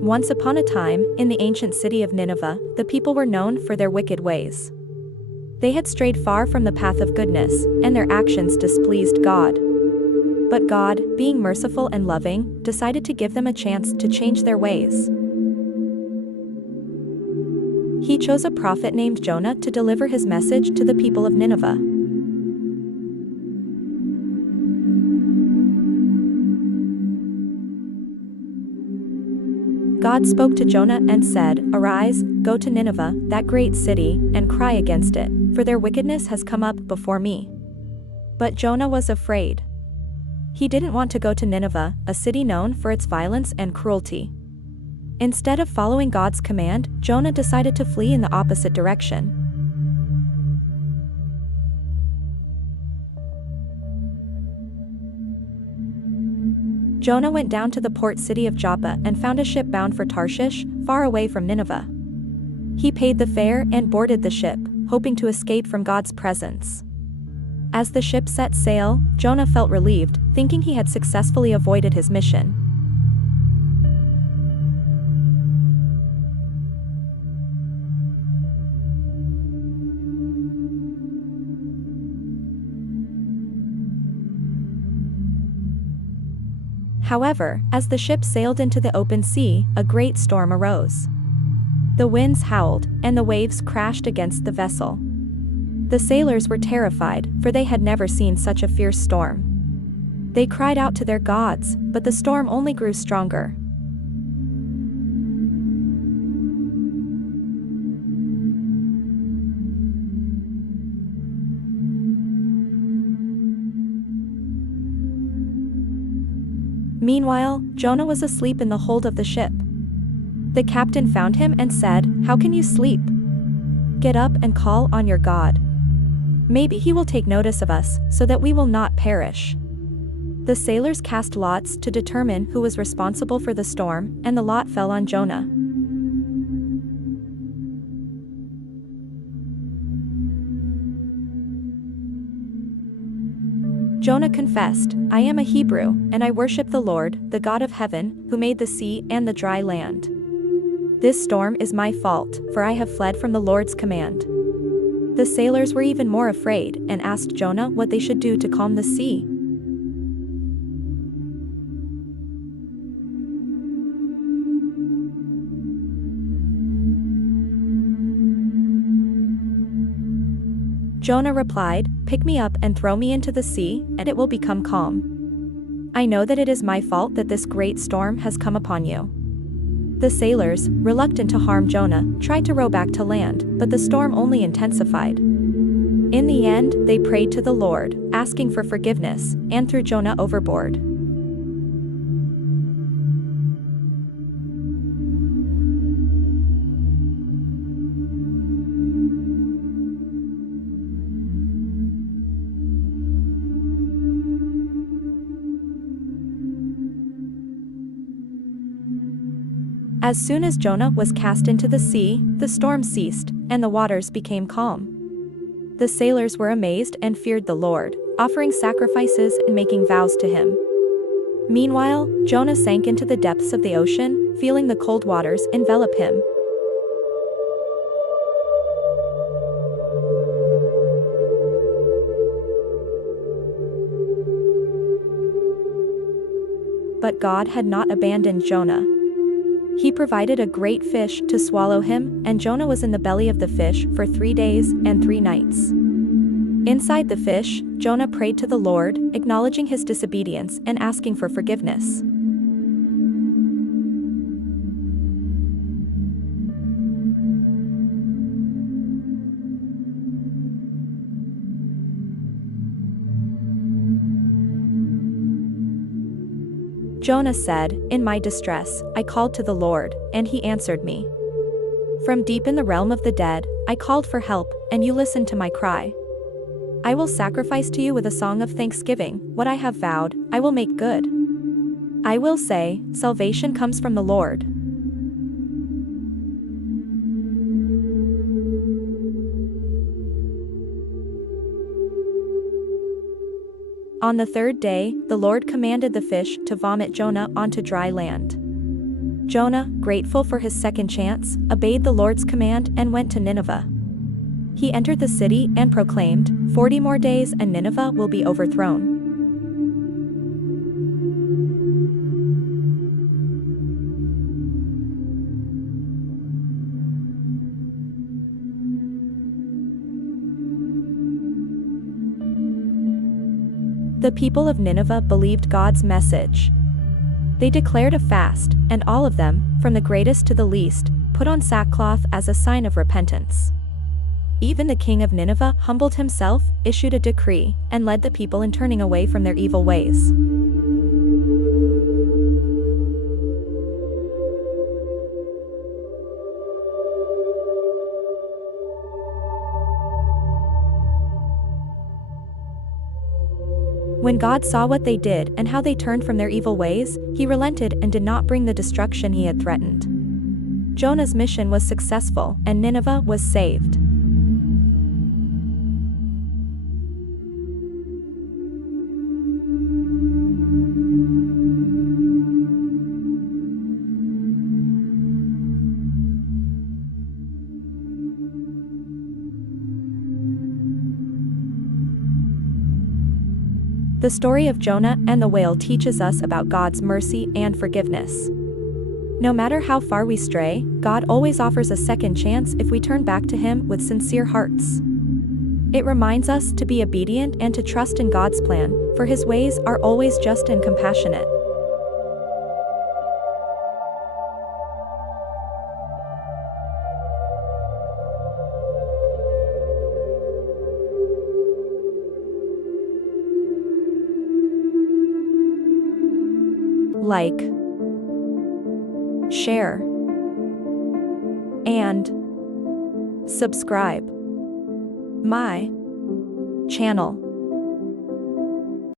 Once upon a time, in the ancient city of Nineveh, the people were known for their wicked ways. They had strayed far from the path of goodness, and their actions displeased God. But God, being merciful and loving, decided to give them a chance to change their ways. He chose a prophet named Jonah to deliver his message to the people of Nineveh. God spoke to Jonah and said, "Arise, go to Nineveh, that great city, and cry against it, for their wickedness has come up before me." But Jonah was afraid. He didn't want to go to Nineveh, a city known for its violence and cruelty. Instead of following God's command, Jonah decided to flee in the opposite direction. Jonah went down to the port city of Joppa and found a ship bound for Tarshish, far away from Nineveh. He paid the fare and boarded the ship, hoping to escape from God's presence. As the ship set sail, Jonah felt relieved, thinking he had successfully avoided his mission. However, as the ship sailed into the open sea, a great storm arose. The winds howled, and the waves crashed against the vessel. The sailors were terrified, for they had never seen such a fierce storm. They cried out to their gods, but the storm only grew stronger. Meanwhile, Jonah was asleep in the hold of the ship. The captain found him and said, "How can you sleep? Get up and call on your God. Maybe he will take notice of us, so that we will not perish." The sailors cast lots to determine who was responsible for the storm, and the lot fell on Jonah. Jonah confessed, "I am a Hebrew, and I worship the Lord, the God of heaven, who made the sea and the dry land. This storm is my fault, for I have fled from the Lord's command." The sailors were even more afraid, and asked Jonah what they should do to calm the sea. Jonah replied, "Pick me up and throw me into the sea, and it will become calm. I know that it is my fault that this great storm has come upon you." The sailors, reluctant to harm Jonah, tried to row back to land, but the storm only intensified. In the end, they prayed to the Lord, asking for forgiveness, and threw Jonah overboard. As soon as Jonah was cast into the sea, the storm ceased, and the waters became calm. The sailors were amazed and feared the Lord, offering sacrifices and making vows to him. Meanwhile, Jonah sank into the depths of the ocean, feeling the cold waters envelop him. But God had not abandoned Jonah. He provided a great fish to swallow him, and Jonah was in the belly of the fish for 3 days and 3 nights. Inside the fish, Jonah prayed to the Lord, acknowledging his disobedience and asking for forgiveness. Jonah said, "In my distress, I called to the Lord, and he answered me. From deep in the realm of the dead, I called for help, and you listened to my cry. I will sacrifice to you with a song of thanksgiving, what I have vowed, I will make good. I will say, salvation comes from the Lord." On the 3rd day, the Lord commanded the fish to vomit Jonah onto dry land. Jonah, grateful for his second chance, obeyed the Lord's command and went to Nineveh. He entered the city and proclaimed, 40 more days and Nineveh will be overthrown. The people of Nineveh believed God's message. They declared a fast, and all of them, from the greatest to the least, put on sackcloth as a sign of repentance. Even the king of Nineveh humbled himself, issued a decree, and led the people in turning away from their evil ways. When God saw what they did and how they turned from their evil ways, he relented and did not bring the destruction he had threatened. Jonah's mission was successful, and Nineveh was saved. The story of Jonah and the whale teaches us about God's mercy and forgiveness. No matter how far we stray, God always offers a second chance if we turn back to Him with sincere hearts. It reminds us to be obedient and to trust in God's plan, for His ways are always just and compassionate. Like, share, and subscribe my channel.